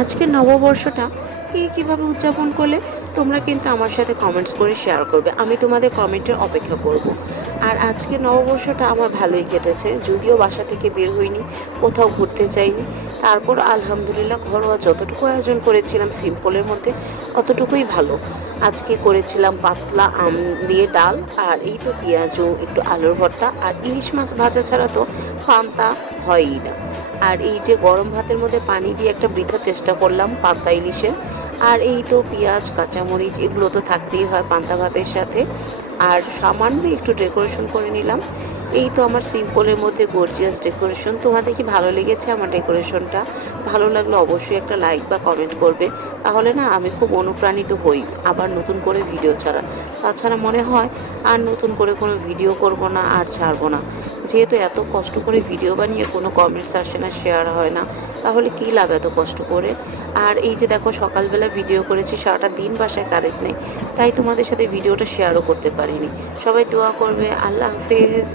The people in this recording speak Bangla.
আজকের নববর্ষটা কে কীভাবে উদযাপন করলে তোমরা কিন্তু আমার সাথে কমেন্টস করে শেয়ার করবে। আমি তোমাদের কমেন্টের অপেক্ষা করব। আর আজকের নববর্ষটা আমার ভালোই কেটেছে, যদিও বাসা থেকে বের হইনি, কোথাও ঘুরতে যাইনি। তারপর আলহামদুলিল্লাহ ঘরোয়া যতটুকু আয়োজন করেছিলাম সিম্পলের মধ্যে অতটুকুই ভালো। আজকে করেছিলাম পাতলা আম দিয়ে ডাল, আর এই তো পেঁয়াজু একটু আলুর ভর্তা, আর ইলিশ মাছ ভাজা ছাড়া তো পান্তা হয়ই না। আর এই যে গরম ভাতের মধ্যে পানি দিয়ে একটা বৃথা চেষ্টা করলাম পান্তা ইলিশের। আর এই তো পেঁয়াজ কাঁচামরিচ এগুলো তো থাকতেই হয় পান্তা ভাতের সাথে। আর সামান্য একটু ডেকোরেশন করে নিলাম। এই তো আমার সিম্পলের মধ্যে গর্জিয়াস ডেকোরেশন। তোমাদের কি ভালো লেগেছে আমার ডেকোরেশনটা? ভালো লাগলে অবশ্যই একটা লাইক বা কমেন্ট করবে, তাহলে না আমি খুব অনুপ্রাণিত হই আবার নতুন করে ভিডিও ছাড়া। তাছাড়া মনে হয় আর নতুন করে কোনো ভিডিও করব না, আর ছাড়বো না। যেহেতু এত কষ্ট করে ভিডিও বানিয়ে কোনো কমেন্টস আসে না, শেয়ার হয় না, তাহলে কী লাভ এত কষ্ট করে। আর এই যে দেখো সকালবেলা ভিডিও করেছি, সারাটা দিন বাসায় কারেন্ট নেই, তাই তোমাদের সাথে ভিডিওটা শেয়ারও করতে পারিনি। সবাই দোয়া করবে। আল্লাহ হাফেজ।